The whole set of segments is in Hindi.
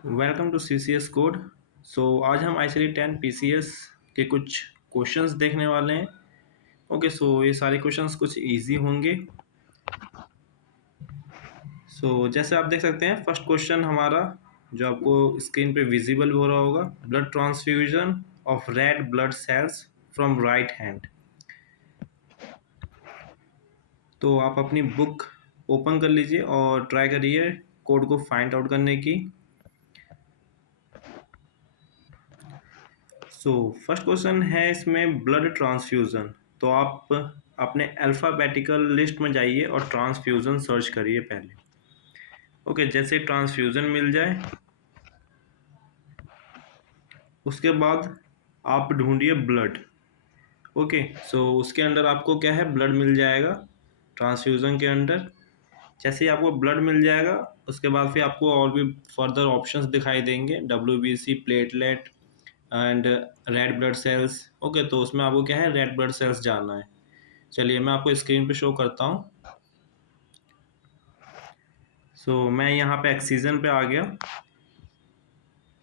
Welcome to CCS code. आज हम ICD 10 PCS के कुछ क्वेश्चंस देखने वाले हैं। ये सारे क्वेश्चंस कुछ इजी होंगे। जैसे आप देख सकते हैं, फर्स्ट क्वेश्चन हमारा जो आपको स्क्रीन पे विजिबल हो रहा होगा, blood transfusion of red blood sales from right hand. तो आप अपनी बुक ओपन कर लीजिए और ट्राई करिए कोड को फाइंड आउट करने की। फर्स्ट क्वेश्चन है इसमें ब्लड ट्रांसफ्यूज़न। तो आप अपने अल्फ़ाबेटिकल लिस्ट में जाइए और ट्रांसफ्यूज़न सर्च करिए पहले। जैसे ट्रांसफ्यूज़न मिल जाए उसके बाद आप ढूंढिए ब्लड। उसके अंदर आपको क्या है, ब्लड मिल जाएगा ट्रांसफ्यूज़न के अंदर। जैसे ही आपको ब्लड मिल जाएगा उसके बाद फिर आपको और भी फर्दर ऑप्शंस दिखाई देंगे, WBC, platelet and red blood sales. तो उसमें आपको क्या है, रेड ब्लड सेल्स जानना है। चलिए मैं आपको स्क्रीन पे शो करता हूँ। मैं यहाँ पे एक्सीजन पे आ गया।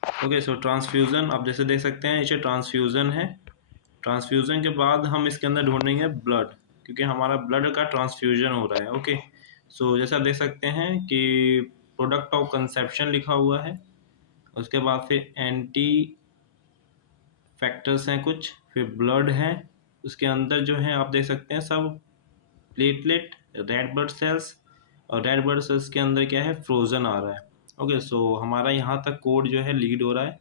ट्रांसफ्यूज़न आप जैसे देख सकते हैं, ये ट्रांसफ्यूज़न है। ट्रांसफ्यूज़न के बाद हम इसके अंदर ढूंढेंगे ब्लड, क्योंकि हमारा ब्लड का ट्रांसफ्यूजन हो रहा है। जैसे आप देख सकते हैं कि प्रोडक्ट ऑफ कंसेप्शन लिखा हुआ है, उसके बाद फिर एंटी फैक्टर्स हैं कुछ, फिर ब्लड है, उसके अंदर जो है आप देख सकते हैं सब प्लेटलेट, रेड ब्लड सेल्स, और रेड ब्लड सेल्स के अंदर क्या है, फ्रोजन आ रहा है। हमारा यहाँ तक कोड जो है लीड हो रहा है,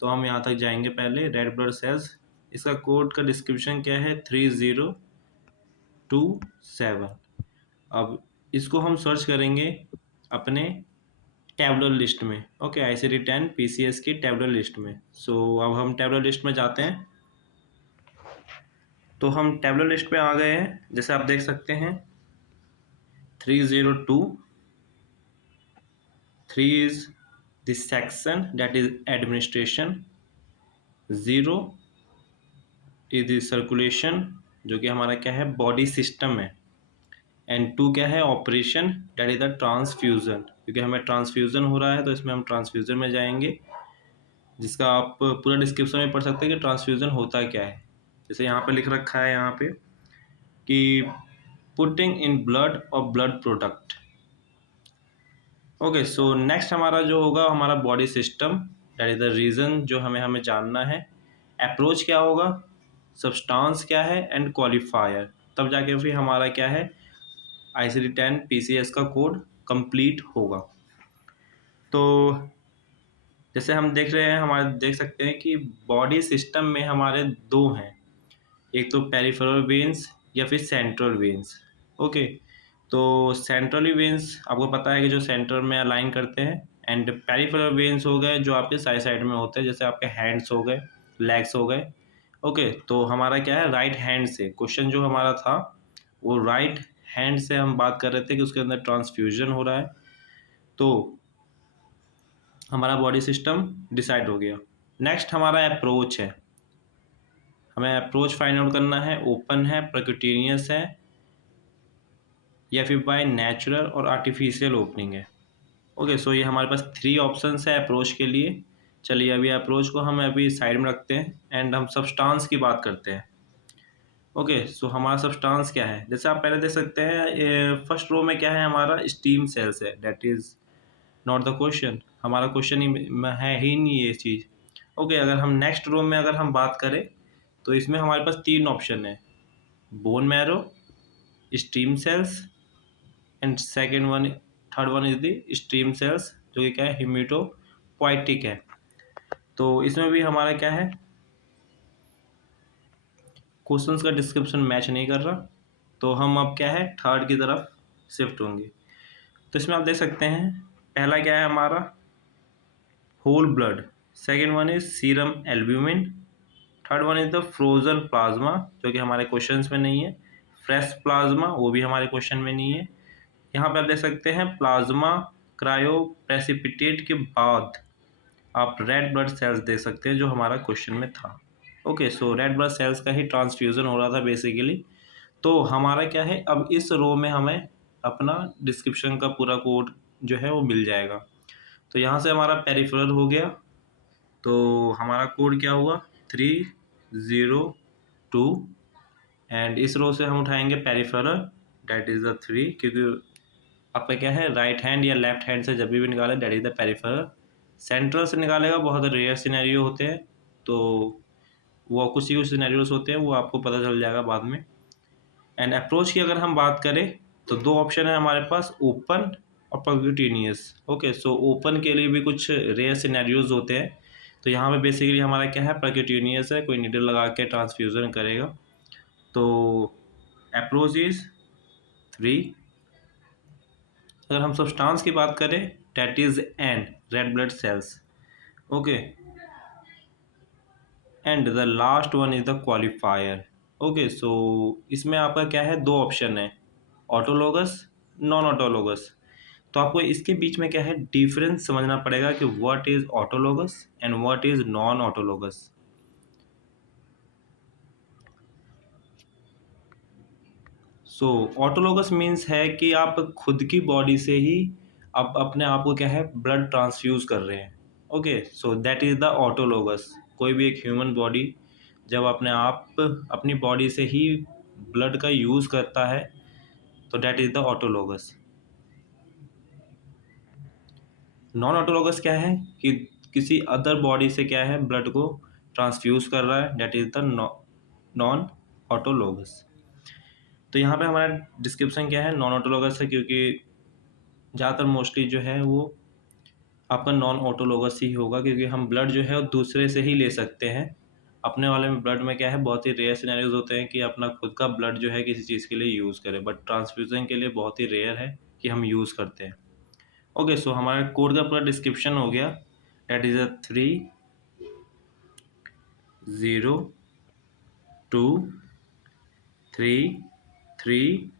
तो हम यहाँ तक जाएंगे। पहले रेड ब्लड सेल्स, इसका कोड का डिस्क्रिप्शन क्या है, 3027। अब इसको हम सर्च करेंगे अपने टैबुलर लिस्ट में। ICD 10 PCS की टैबुलर लिस्ट में। अब हम टैबुलर लिस्ट में जाते हैं। तो हम टैबुलर लिस्ट पे आ गए हैं, जैसे आप देख सकते हैं 302। 3 is the section that is administration, 0 is the circulation जो कि हमारा क्या है, बॉडी सिस्टम है, एंड 2 क्या है, operation that is the transfusion. क्योंकि हमें ट्रांसफ्यूजन हो रहा है तो इसमें हम ट्रांसफ्यूजन में जाएंगे, जिसका आप पूरा डिस्क्रिप्शन में पढ़ सकते हैं कि ट्रांसफ्यूजन होता क्या है। जैसे यहाँ पे लिख रखा है यहाँ पे कि पुटिंग इन ब्लड और ब्लड प्रोडक्ट। नेक्स्ट हमारा जो होगा, हमारा body system, that is the reason जो हमें जानना है। अप्रोच क्या होगा, सब्सटेंस क्या है, एंड क्वालिफायर। तब जाके फिर हमारा क्या है, ICD 10 PCS का कोड कंप्लीट होगा। तो जैसे हम देख रहे हैं, हमारे देख सकते हैं कि बॉडी सिस्टम में हमारे दो हैं, एक तो पेरिफेरल वेन्स या फिर सेंट्रल वेन्स। तो सेंट्रली वेन्स आपको पता है कि जो सेंटर में अलाइन करते हैं, एंड पेरिफेरल वेन्स हो गए जो आपके साइड साइड में होते हैं, जैसे आपके हैंड्स हो गए, लेग्स हो गए। तो हमारा क्या है, राइट हैंड से क्वेश्चन जो हमारा था वो राइट हैंड से हम बात कर रहे थे कि उसके अंदर ट्रांसफ्यूजन हो रहा है। तो हमारा बॉडी सिस्टम डिसाइड हो गया। नेक्स्ट हमारा अप्रोच है, हमें अप्रोच फाइंड आउट करना है, ओपन है, परक्यूटेनियस है, या फिर बाय नेचुरल और आर्टिफिशियल ओपनिंग है। ये हमारे पास 3 ऑप्शंस है अप्रोच के लिए। चलिए अभी अप्रोच को हम अभी साइड में रखते हैं एंड हम सब्सटेंस की बात करते हैं। हमारा सब्सटेंस क्या है, जैसे आप पहले देख सकते हैं फर्स्ट रो में क्या है, हमारा स्टीम सेल्स है। That is not the question, हमारा क्वेश्चन है ही नहीं ये चीज़। अगर हम नेक्स्ट रो में अगर हम बात करें तो इसमें हमारे पास 3 ऑप्शन है, bone marrow, stem cells, and third one is the stem cells जो कि क्या है, हीमेटोपोइटिक है। तो इसमें भी हमारा क्या है, क्वेश्चंस का डिस्क्रिप्शन मैच नहीं कर रहा, तो हम अब क्या है, थर्ड की तरफ शिफ्ट होंगे। तो इसमें आप देख सकते हैं पहला क्या है हमारा, whole blood, second one is serum albumin, third one is the frozen plasma जो कि हमारे क्वेश्चंस में नहीं है, फ्रेश प्लाज्मा वो भी हमारे क्वेश्चन में नहीं है। यहाँ पे आप देख सकते हैं प्लाज्मा क्रायो प्रेसिपिटेट के बाद आप रेड ब्लड सेल्स देख सकते हैं जो हमारा क्वेश्चन में था। रेड ब्लड सेल्स का ही ट्रांसफ्यूजन हो रहा था बेसिकली। तो हमारा क्या है, अब इस रो में हमें अपना डिस्क्रिप्शन का पूरा कोड जो है वो मिल जाएगा। तो यहाँ से हमारा पेरिफेरल हो गया, तो हमारा कोड क्या हुआ 302 एंड इस रो से हम उठाएंगे पेरिफेरल, डेट इज़ द 3, क्योंकि आपका क्या है राइट हैंड या लेफ्ट हैंड से जब भी निकाले that is the peripheral. Central से निकालेगा बहुत रेयर सिनेरियो होते हैं, तो वो कुछ ही सिनेरियोज होते हैं, वो आपको पता चल जाएगा बाद में। एंड अप्रोच की अगर हम बात करें तो दो ऑप्शन है हमारे पास, ओपन और परक्यूटेनियस। ओके, सो ओपन के लिए भी कुछ रेयर सिनेरियोज होते हैं, तो यहाँ पे बेसिकली हमारा क्या है परक्यूटेनियस है, कोई नीडल लगा के ट्रांसफ्यूजन करेगा। तो अप्रोच इज 3। अगर हम सब्सटेंस की बात करें that is an, red blood cells. Okay, and the last one is the qualifier. Okay, so इसमें आपका क्या है दो ऑप्शन है, ऑटोलोगस, नॉन ऑटोलोगस। तो आपको इसके बीच में क्या है डिफरेंस समझना पड़ेगा कि what is autologous and what is non autologous. So autologous means है कि आप खुद की बॉडी से ही आप अपने आप को क्या है ब्लड ट्रांसफ्यूज कर रहे हैं। Okay, so that is the autologous. कोई भी एक ह्यूमन बॉडी जब अपने आप अपनी बॉडी से ही ब्लड का यूज़ करता है तो that is the autologous. Non autologous क्या है कि किसी अदर बॉडी से क्या है ब्लड को ट्रांसफ्यूज कर रहा है, that is the non autologous. तो यहाँ पे हमारा डिस्क्रिप्शन क्या है नॉन ऑटोलोगस है, क्योंकि ज़्यादातर मोस्टली जो है वो आपका नॉन ऑटोलोगस ही होगा, क्योंकि हम ब्लड जो है वो दूसरे से ही ले सकते हैं। अपने वाले में ब्लड में क्या है बहुत ही रेयर सिनेरियोज होते हैं कि अपना खुद का ब्लड जो है किसी चीज़ के लिए यूज़ करें, बट ट्रांसफ्यूजन के लिए बहुत ही रेयर है कि हम यूज़ करते हैं। ओके, सो हमारा कोड का पूरा डिस्क्रिप्शन हो गया, डेट इज़ 3, 0, 2, 3, 3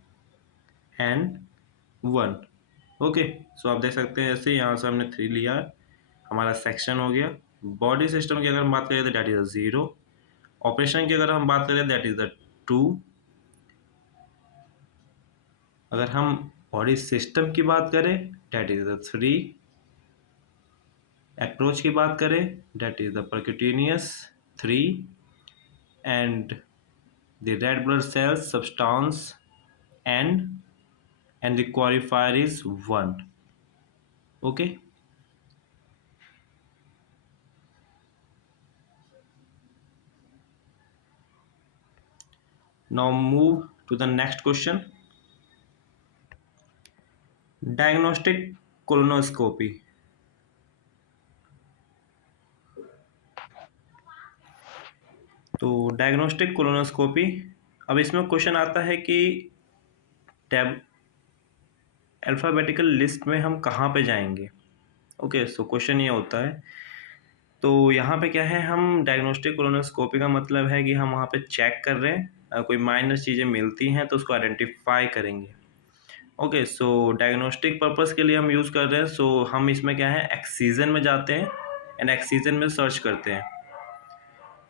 एंड 1। ओके, सो आप देख सकते हैं ऐसे यहाँ से हमने 3 लिया, हमारा सेक्शन हो गया। बॉडी सिस्टम की अगर हम बात करें तो डेट इज़ 0। ऑपरेशन की अगर हम बात करें दैट इज़ 2। अगर हम बॉडी सिस्टम की बात करें डेट इज़ 3। अप्रोच की बात करें that is the percutaneous 3 and the red blood sales substance N and the qualifier is 1. Okay, now move to the next question. Diagnostic colonoscopy. तो डायग्नोस्टिक कोलोनोस्कोपी, अब इसमें क्वेश्चन आता है कि टैब अल्फ़ाबेटिकल लिस्ट में हम कहाँ पे जाएंगे। ओके, सो क्वेश्चन ये होता है, तो यहाँ पे क्या है हम डायग्नोस्टिक कोलोनोस्कोपी का मतलब है कि हम वहाँ पे चेक कर रहे हैं, कोई माइनर चीज़ें मिलती हैं तो उसको आइडेंटिफाई करेंगे। ओके, सो डायग्नोस्टिक पर्पस के लिए हम यूज़ कर रहे हैं, सो हम इसमें क्या है एक्सीजन में जाते हैं एंड एक्सीजन में सर्च करते हैं।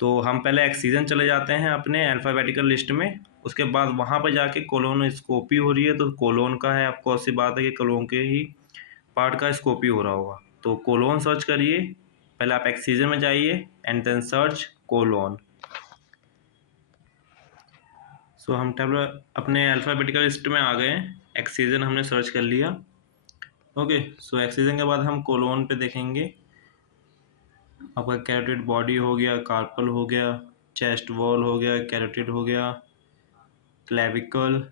तो हम पहले एक्सीजन चले जाते हैं अपने अल्फ़ाबेटिकल लिस्ट में, उसके बाद वहाँ पर जाके कोलोनोस्कोपी हो रही है, तो कोलोन का है, आपको सी बात है कि कोलोन के ही पार्ट का स्कोपी हो रहा होगा। तो कोलोन सर्च करिए, पहले आप एक्सीजन में जाइए एंड देन सर्च कोलोन। सो हम टेबल अपने अल्फ़ाबेटिकल लिस्ट में आ गए हैं, एक्सीजन हमने सर्च कर लिया। ओके, सो एक्सीजन के बाद हम कोलोन पे देखेंगे, आपका कैरोटिड बॉडी हो गया, कार्पल हो गया, चेस्ट वॉल हो गया, कैरोटिड हो गया, क्लेविकल,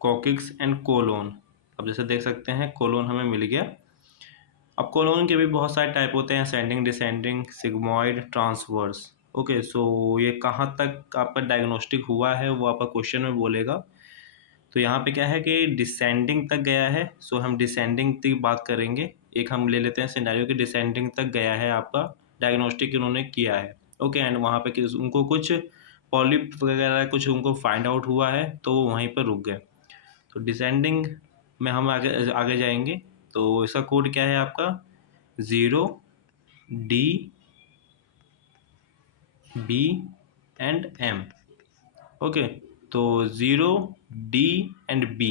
कॉकिक्स एंड कोलोन। अब जैसे देख सकते हैं कोलोन हमें मिल गया। अब कोलोन के भी बहुत सारे टाइप होते हैं, ascending, descending, sigmoid, transverse. Okay, so ये कहाँ तक आपका डायग्नोस्टिक हुआ है वो आपका क्वेश्चन में बोलेगा। तो यहाँ पे क्या है कि डिसेंडिंग तक गया है, सो हम डिसेंडिंग की बात करेंगे। एक हम ले लेते हैं सिनेरियो कि डिसेंडिंग तक गया है आपका डायग्नोस्टिक इन्होंने किया है। ओके, एंड वहाँ पे उनको कुछ पॉलिप वगैरह कुछ उनको फाइंड आउट हुआ है तो वो वहीं पर रुक गए। तो डिसेंडिंग में हम आगे आगे जाएंगे, तो इसका कोड क्या है आपका 0, D, B and M। Okay, तो 0, D एंड B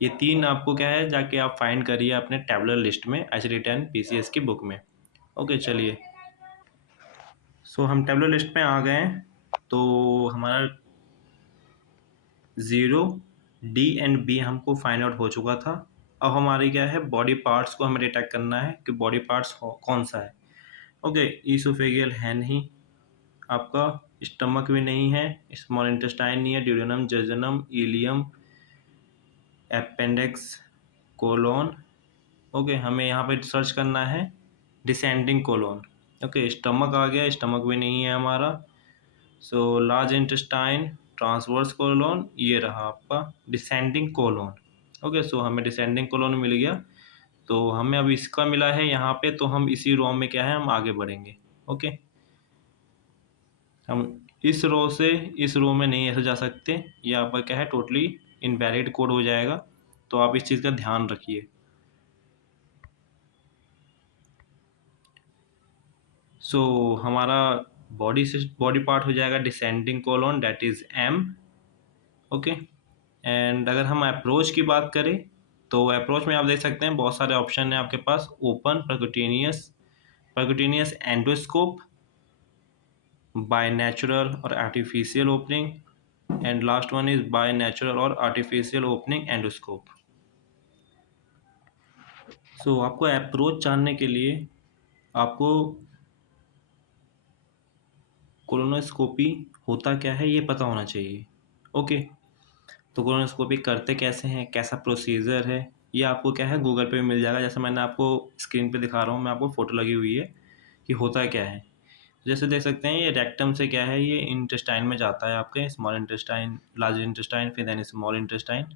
ये 3 आपको क्या है जाके आप फाइंड करिए अपने टैबुलर लिस्ट में ICD-10 PCS की बुक में। ओके चलिए, सो हम टैबुलर लिस्ट में आ गए हैं। तो हमारा 0 D एंड B हमको फाइंड आउट हो चुका था। अब हमारी क्या है, बॉडी पार्ट्स को हमें डिटेक्ट करना है कि बॉडी पार्ट्स कौन सा है। ओके, ईसोफेगियल है नहीं, आपका स्टमक भी नहीं है, स्मॉल इंटेस्टाइन नहीं है, duodenum, jejunum, ileum, appendix, colon. Okay, हमें यहाँ पे सर्च करना है डिसेंडिंग कोलोन। ओके, स्टमक आ गया, स्टमक भी नहीं है हमारा। So large intestine, transverse colon, ये रहा आपका डिसेंडिंग कोलोन। ओके, सो हमें डिसेंडिंग कोलोन मिल गया। तो हमें अब इसका मिला है यहाँ पे, तो हम इसी रो में क्या है, हम आगे बढ़ेंगे। ओके, हम इस रो से इस रो में नहीं ऐसे जा सकते, ये आपका क्या है टोटली इनवैलिड कोड हो जाएगा। तो आप इस चीज़ का ध्यान रखिए। सो हमारा बॉडी पार्ट हो जाएगा descending colon, that is M। Okay, and अगर हम अप्रोच की बात करें तो अप्रोच में आप देख सकते हैं बहुत सारे ऑप्शन हैं आपके पास, open, percutaneous endoscope, by natural और artificial opening, and last one is by natural और आर्टिफिशियल ओपनिंग एंडोस्कोप। सो आपको अप्रोच जानने के लिए आपको कोलोनोस्कोपी होता क्या है ये पता होना चाहिए। ओके, तो कोलोनोस्कोपी करते कैसे हैं, कैसा प्रोसीजर है, ये आपको क्या है गूगल पे मिल जाएगा। जैसे मैंने आपको स्क्रीन पे दिखा रहा हूँ, मैं आपको फ़ोटो लगी हुई है कि होता क्या है। जैसे देख सकते हैं ये रेक्टम से क्या है, ये इंटेस्टाइन में जाता है आपके, स्मॉल इंटेस्टाइन, लार्ज इंटेस्टाइन, फिर देन स्मॉल इंटेस्टाइन।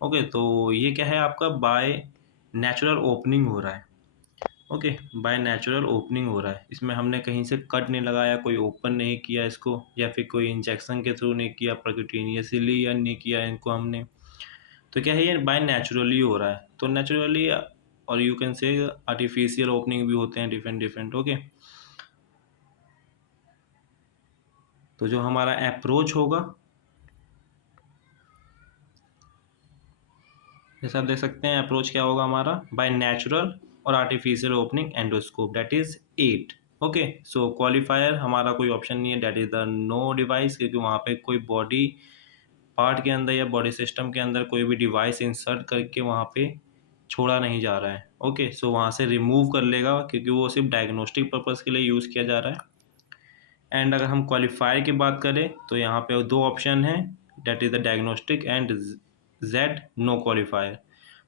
ओके, तो ये क्या है आपका बाय नेचुरल ओपनिंग हो रहा है। ओके, बाय नेचुरल ओपनिंग हो रहा है, इसमें हमने कहीं से कट नहीं लगाया, कोई ओपन नहीं किया इसको, या फिर कोई इंजेक्शन के थ्रू नहीं किया, परक्यूटेनियसली या नहीं किया इनको हमने। तो क्या है ये बाय नेचुरली हो रहा है। तो नेचुरली और you can say artificial opening भी होते हैं डिफरेंट डिफरेंट। ओके, तो जो हमारा अप्रोच होगा, जैसे आप देख सकते हैं अप्रोच क्या होगा हमारा, बाय नेचुरल और artificial opening endoscope, that is 8। Okay, so qualifier हमारा कोई ऑप्शन नहीं है, that is the no device, क्योंकि वहाँ पे कोई बॉडी पार्ट के अंदर या बॉडी सिस्टम के अंदर कोई भी डिवाइस इंसर्ट करके वहाँ पे छोड़ा नहीं जा रहा है। ओके, सो वहाँ से रिमूव कर लेगा, क्योंकि वो सिर्फ डायग्नोस्टिक पर्पज़ के लिए यूज़ किया जा रहा है। एंड अगर हम क्वालिफायर की बात करें तो यहाँ पे 2 ऑप्शन हैं, that is the diagnostic and Z no qualifier.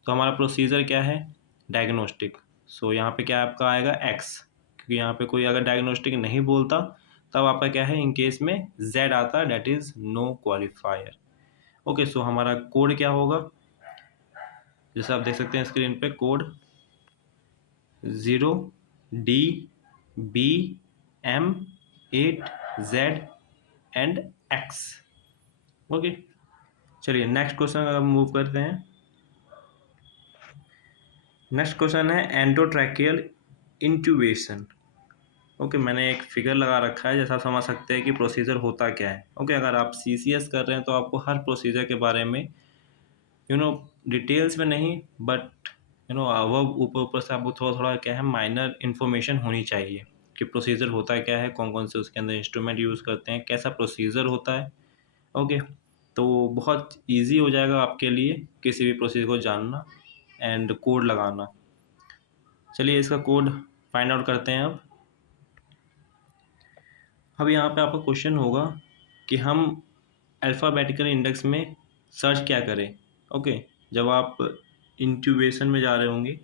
तो हमारा प्रोसीजर क्या है, डायग्नोस्टिक। सो यहाँ पे क्या आपका आएगा X, क्योंकि यहाँ पे कोई अगर डायग्नोस्टिक नहीं बोलता तब आपका क्या है इन केस में Z आता है, that is no qualifier. Okay, so हमारा कोड क्या होगा, जैसे आप देख सकते हैं स्क्रीन पे, code 0D, B, M, 8, Z and X। Okay, चलिए नेक्स्ट क्वेश्चन अगर हम मूव करते हैं। नेक्स्ट क्वेश्चन है एंडोट्रैकियल इंट्यूबेशन। ओके, मैंने एक फिगर लगा रखा है, जैसा आप समझ सकते हैं कि प्रोसीजर होता क्या है। ओके, अगर आप CCS कर रहे हैं तो आपको हर प्रोसीजर के बारे में डिटेल्स में नहीं, बट अब ऊपर ऊपर से आपको थोड़ा थोड़ा क्या है माइनर इन्फॉर्मेशन होनी चाहिए कि प्रोसीजर होता है क्या है, कौन कौन से उसके अंदर इंस्ट्रूमेंट यूज़ करते हैं, कैसा प्रोसीजर होता है। ओके, तो बहुत इजी हो जाएगा आपके लिए किसी भी प्रोसीजर को जानना एंड कोड लगाना। चलिए इसका कोड फाइंड आउट करते हैं। अब यहाँ पे आपका क्वेश्चन होगा कि हम अल्फ़ाबेटिकल इंडेक्स में सर्च क्या करें। ओके, जब आप इंट्यूबेशन में जा रहे होंगे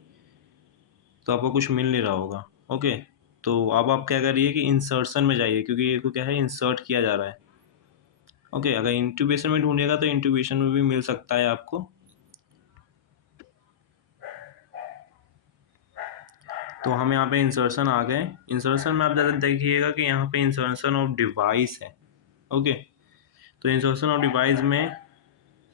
तो आपको कुछ मिल नहीं रहा होगा। ओके, तो अब आप क्या करिए कि इंसर्शन में जाइए, क्योंकि ये को क्या है इंसर्ट किया जा रहा है। ओके, अगर इंट्यूबेशन में ढूंढिएगा तो इंट्यूबेशन में भी मिल सकता है आपको। तो हम यहाँ पे इंसर्शन आ गए। इंसर्शन में आप ज़्यादा देखिएगा कि यहाँ पे इंसर्शन ऑफ डिवाइस है। ओके, तो इंसर्शन ऑफ डिवाइस में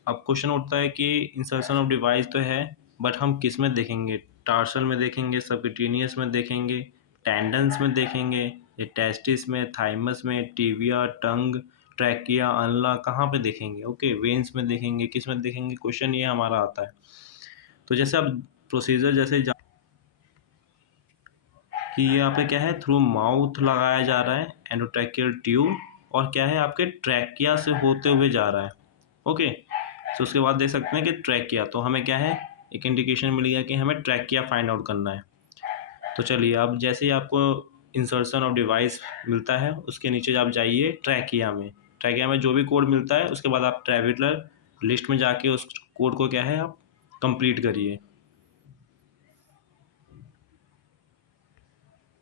अब क्वेश्चन उठता है कि इंसर्शन ऑफ डिवाइस तो है, बट हम किस में देखेंगे, टार्सल में देखेंगे, सबक्यूटेनियस में देखेंगे, टेंडन्स में देखेंगे, या टेस्टिस में, थाइमस में, टिबिया, टंग, ट्रैकिया, अनला कहाँ पे देखेंगे? ओके, वेन्स में देखेंगे, किस में देखेंगे? क्वेश्चन ये हमारा आता है। तो जैसे अब प्रोसीजर जैसे कि ये यहाँ पे क्या है, थ्रू माउथ लगाया जा रहा है एंडोट्रैकियल ट्यूब, और क्या है आपके ट्रैकिया से होते हुए जा रहा है। ओके, तो उसके बाद देख सकते हैं कि ट्रैकिया, तो हमें क्या है, एक इंडिकेशन मिल गया कि हमें ट्रैकिया फाइंड आउट करना है। तो चलिए, अब जैसे ही आपको इंसर्शन ऑफ डिवाइस मिलता है उसके नीचे आप जाइए ट्रैकिया में। ट्रैकिया में जो भी कोड मिलता है उसके बाद आप ट्रैवलर लिस्ट में जाके उस कोड को क्या है आप कंप्लीट करिए।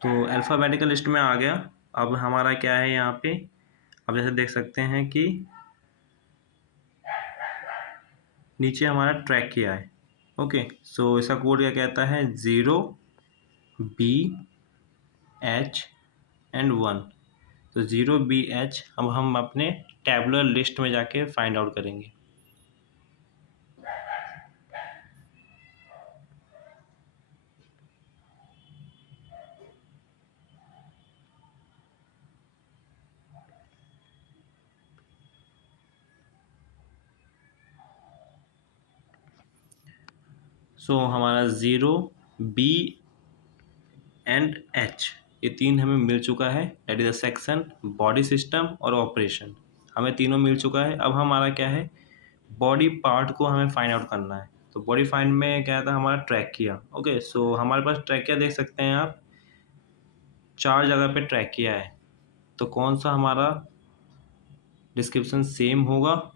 तो अल्फ़ाबेटिकल लिस्ट में आ गया। अब हमारा क्या है यहाँ पे, अब जैसे देख सकते हैं कि नीचे हमारा ट्रैक किया है। ओके, सो इसका कोड क्या कहता है, 0BH1। तो 0BH अब हम अपने टैबुलर लिस्ट में जाके फाइंड आउट करेंगे। सो हमारा 0B&H ये तीन हमें मिल चुका है, that is the section, body system और ऑपरेशन, हमें तीनों मिल चुका है। अब हमारा क्या है, बॉडी पार्ट को हमें फाइंड आउट करना है। तो बॉडी फाइंड में क्या था हमारा, ट्रैकिया। ओके, सो हमारे पास ट्रैकिया देख सकते हैं आप, 4 जगह पे ट्रैकिया है। तो कौन सा हमारा डिस्क्रिप्शन सेम होगा,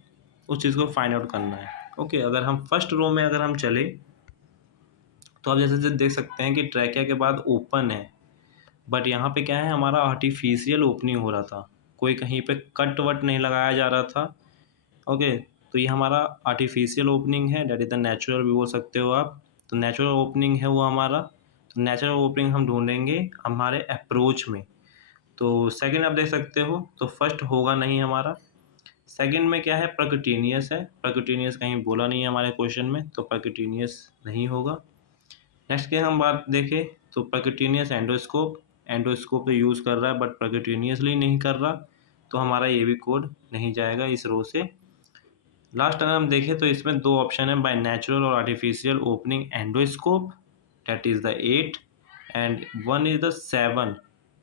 उस चीज़ को फाइंड आउट करना है। ओके, अगर हम फर्स्ट रो में अगर हम चले तो आप जैसे देख सकते हैं कि ट्रैकिया के बाद ओपन है, बट यहाँ पे क्या है, हमारा आर्टिफिशियल ओपनिंग हो रहा था, कोई कहीं पे कट वट नहीं लगाया जा रहा था। ओके, तो ये हमारा आर्टिफिशियल ओपनिंग है, डेट इज़ द नेचुरल भी बोल सकते हो आप। तो नेचुरल ओपनिंग है वो हमारा। तो नेचुरल ओपनिंग हम ढूंढेंगे हमारे अप्रोच में। तो सेकंड आप देख सकते हो, तो फर्स्ट होगा नहीं हमारा। सेकंड में क्या है, परक्यूटेनियस है, परक्यूटेनियस कहीं बोला नहीं है हमारे क्वेश्चन में, तो परक्यूटेनियस नहीं होगा। नेक्स्ट की हम बात देखें तो परक्यूटेनियस एंडोस्कोप, एंडोस्कोप तो यूज़ कर रहा है बट परक्यूटेनियसली नहीं कर रहा, तो हमारा ये भी कोड नहीं जाएगा इस रो से। लास्ट अगर हम देखें तो इसमें 2 ऑप्शन है, बाय नेचुरल और artificial opening endoscope, that is the 8, and 1 is the 7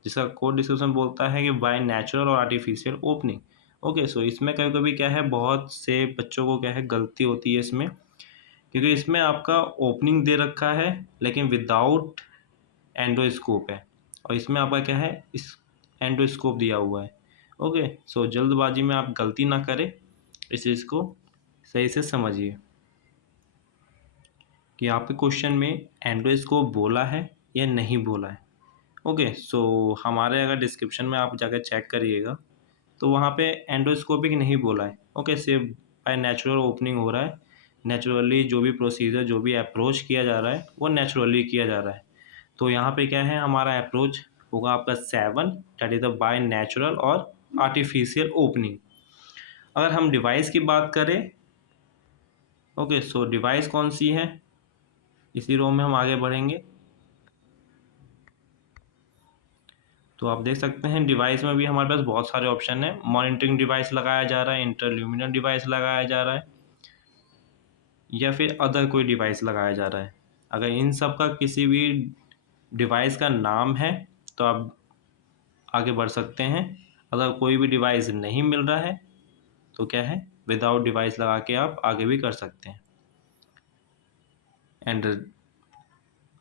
जिसका कोड डिस्क्रिप्शन बोलता है कि बाय नेचुरल और आर्टिफिशियल ओपनिंग। ओके, सो इसमें कभी कभी क्या है, बहुत से बच्चों को क्या है गलती होती है इसमें, क्योंकि इसमें आपका ओपनिंग दे रखा है लेकिन विदाउट एंडोस्कोप है, और इसमें आपका क्या है, इस एंडोस्कोप दिया हुआ है। ओके, सो जल्दबाजी में आप गलती ना करें, इस चीज़ को सही से समझिए कि आपके क्वेश्चन में एंडोस्कोप बोला है या नहीं बोला है। ओके, सो हमारे अगर डिस्क्रिप्शन में आप जाकर चेक करिएगा तो वहाँ पे एंडोस्कोपिक नहीं बोला है। ओके, सिर्फ बाय नेचुरल ओपनिंग हो रहा है, नेचुरली जो भी प्रोसीजर जो भी अप्रोच किया जा रहा है वो नेचुरली किया जा रहा है। तो यहाँ पे क्या है, हमारा अप्रोच होगा आपका 7, that is the by natural और आर्टिफिशियल ओपनिंग। अगर हम डिवाइस की बात करें, ओके, सो डिवाइस कौन सी है, इसी रो में हम आगे बढ़ेंगे। तो आप देख सकते हैं डिवाइस में भी हमारे पास बहुत सारे ऑप्शन है, मॉनिटरिंग डिवाइस लगाया जा रहा है, इंटरल्यूमिनर डिवाइस लगाया जा रहा है, या फिर अदर कोई डिवाइस लगाया जा रहा है। अगर इन सब का किसी भी डिवाइस का नाम है तो आप आगे बढ़ सकते हैं। अगर कोई भी डिवाइस नहीं मिल रहा है तो क्या है, विदाउट डिवाइस लगा के आप आगे भी कर सकते हैं। एंड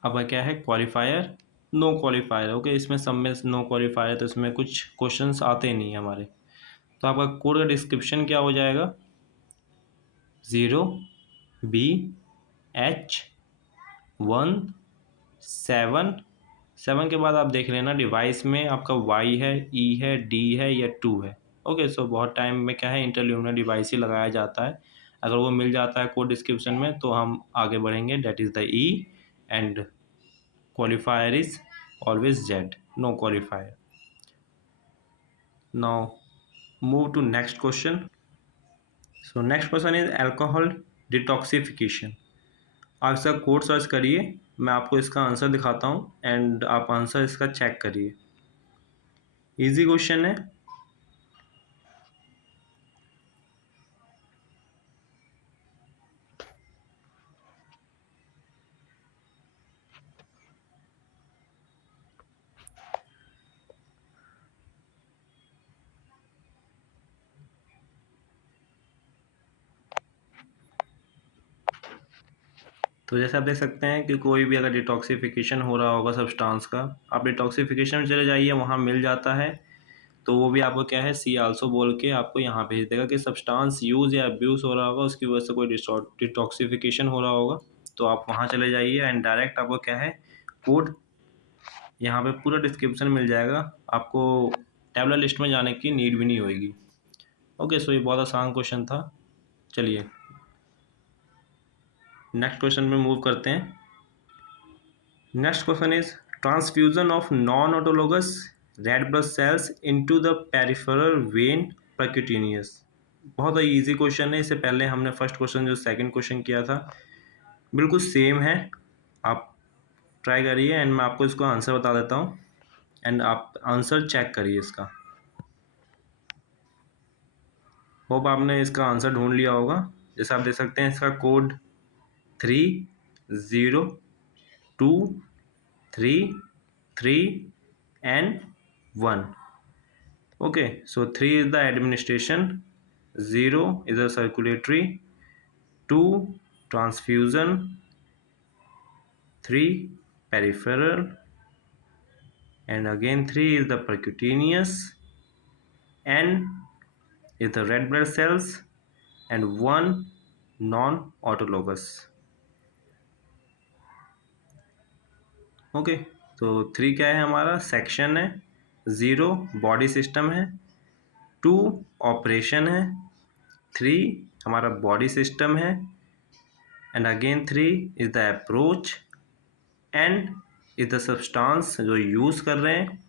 अब क्या है, क्वालिफायर, नो क्वालिफायर। ओके, इसमें सब में नो क्वालिफायर है तो इसमें कुछ क्वेश्चंस आते नहीं हैं हमारे। तो आपका कोड का डिस्क्रिप्शन क्या हो जाएगा, 0BH1 7 के बाद आप देख लेना डिवाइस में आपका Y है, E है, D है या 2 है। ओके, सो बहुत टाइम में क्या है, इंटरल्यूमिनर डिवाइस ही लगाया जाता है। अगर वो मिल जाता है कोड डिस्क्रिप्शन में तो हम आगे बढ़ेंगे, that is the E, and qualifier is always Z, no qualifier. Now move to next question. So next question is alcohol detoxification. आप इसका कोड सर्च करिए, मैं आपको इसका आंसर दिखाता हूँ एंड आप आंसर इसका चेक करिए। इजी क्वेश्चन है। तो जैसे आप देख सकते हैं कि कोई भी अगर डिटॉक्सिफिकेशन हो रहा होगा सब्सटेंस का, आप डिटॉक्सिफिकेशन में चले जाइए, वहाँ मिल जाता है, तो वो भी आपको क्या है सी आल्सो बोल के आपको यहाँ भेज देगा कि सब्सटेंस यूज़ या अब्यूज़ हो रहा होगा, उसकी वजह से कोई डिटॉक्सिफिकेशन हो रहा होगा, तो आप वहाँ चले जाइए एंड डायरेक्ट आपको क्या है कोड, यहाँ पे पूरा डिस्क्रिप्शन मिल जाएगा, आपको टैबलर लिस्ट में जाने की नीड भी नहीं होगी। ओके, सो ये बहुत आसान क्वेश्चन था। चलिए नेक्स्ट क्वेश्चन में मूव करते हैं। Next question is transfusion of non autologous red blood sales into the peripheral when percutaneous. बहुत ही इजी क्वेश्चन है, इससे पहले हमने फर्स्ट क्वेश्चन जो सेकंड क्वेश्चन किया था बिल्कुल सेम है, आप ट्राई करिए एंड मैं आपको इसको आंसर बता देता हूँ एंड आप आंसर चेक करिए इसका। होप आपने इसका आंसर ढूंढ लिया होगा। जैसे आप देख सकते हैं इसका code 30233 and 1. Okay, so 3 is the administration, 0 is the circulatory, 2 transfusion, 3 peripheral, and again 3 is the percutaneous, N is the red blood cells, and 1 non-autologous. Okay, तो 3 क्या है हमारा सेक्शन है, 0 बॉडी सिस्टम है, 2 ऑपरेशन है, 3 हमारा बॉडी सिस्टम है, and again 3 is the approach, and is the substance जो यूज कर रहे हैं,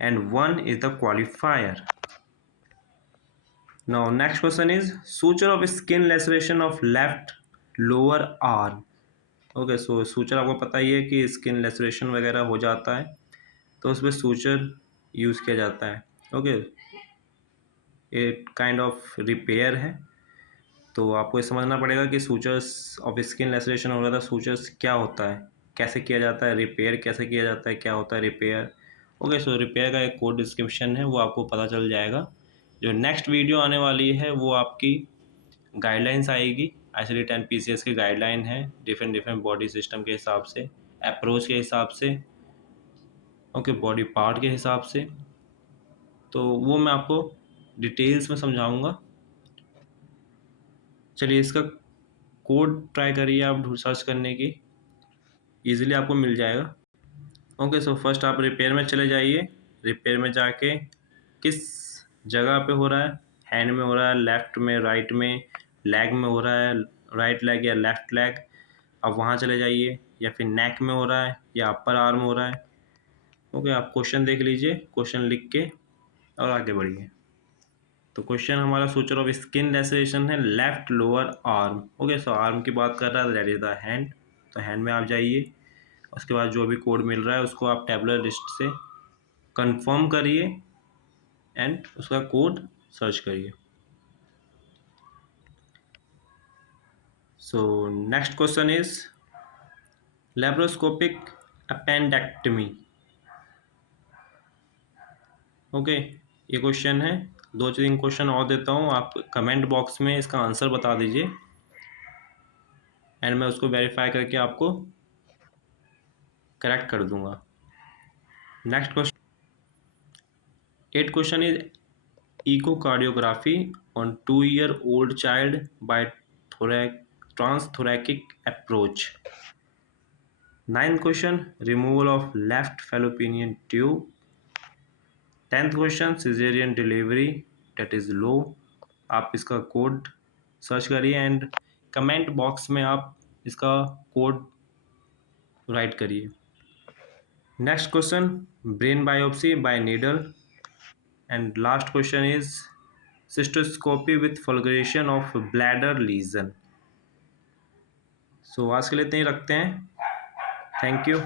and 1 is the qualifier. Now next question is suture of skin laceration of left lower arm. Okay, so suture आपको पता ही है कि स्किन लेसरेशन वगैरह हो जाता है तो उसमें सूचर यूज़ किया जाता है। ओके, एक काइंड ऑफ रिपेयर है, तो आपको ये समझना पड़ेगा कि सूचर्स ऑफ स्किन लेसरेशन हो रहा था, सूचर्स क्या होता है, कैसे किया जाता है, रिपेयर कैसे किया जाता है, क्या होता है रिपेयर। ओके, सो रिपेयर का एक कोड डिस्क्रिप्शन है, वो आपको पता चल जाएगा। जो नेक्स्ट वीडियो आने वाली है वो आपकी गाइडलाइंस आएगी, ICD-10 PCS की गाइडलाइन है डिफरेंट बॉडी सिस्टम के हिसाब से, अप्रोच के हिसाब से, ओके, बॉडी पार्ट के हिसाब से, तो वो मैं आपको डिटेल्स में समझाऊंगा। चलिए इसका कोड ट्राई करिए आप सर्च करने की, ईजिली आपको मिल जाएगा। ओके, सो फर्स्ट आप रिपेयर में चले जाइए, रिपेयर में जाके किस जगह पे हो रहा है, हैंड में हो रहा है, लेफ्ट में, राइट में, लेग में हो रहा है, राइट लेग या लेफ्ट लेग, आप वहाँ चले जाइए, या फिर नेक में हो रहा है या अपर आर्म हो रहा है। ओके, आप क्वेश्चन देख लीजिए, क्वेश्चन लिख के और आगे बढ़िए। तो क्वेश्चन हमारा सूचर ऑफ स्किन लेसरेशन है लेफ्ट लोअर आर्म। ओके, सो आर्म की बात कर रहा है, दैट इज द हैंड, तो हैंड में आप जाइए, उसके बाद जो भी कोड मिल रहा है उसको आप टैबलर लिस्ट से कंफर्म करिए एंड उसका कोड सर्च करिए। सो next question is laparoscopic appendectomy. Okay, ये क्वेश्चन है, 2-3 क्वेश्चन और देता हूँ, आप कमेंट बॉक्स में इसका आंसर बता दीजिए एंड मैं उसको वेरीफाई करके आपको करेक्ट कर दूंगा। Next question, 8 question is echocardiography on 2-year-old child by transthoracic approach. 9th question, removal of left fallopian tube. 10th question, cesarean delivery, that is low. आप इसका कोड सर्च करिए एंड कमेंट बॉक्स में आप इसका कोड राइट करिए। Next question, brain biopsy by needle, and last question is cystoscopy with fulguration of bladder lesion. So आज के लिए इतना ही रखते हैं, थैंक यू।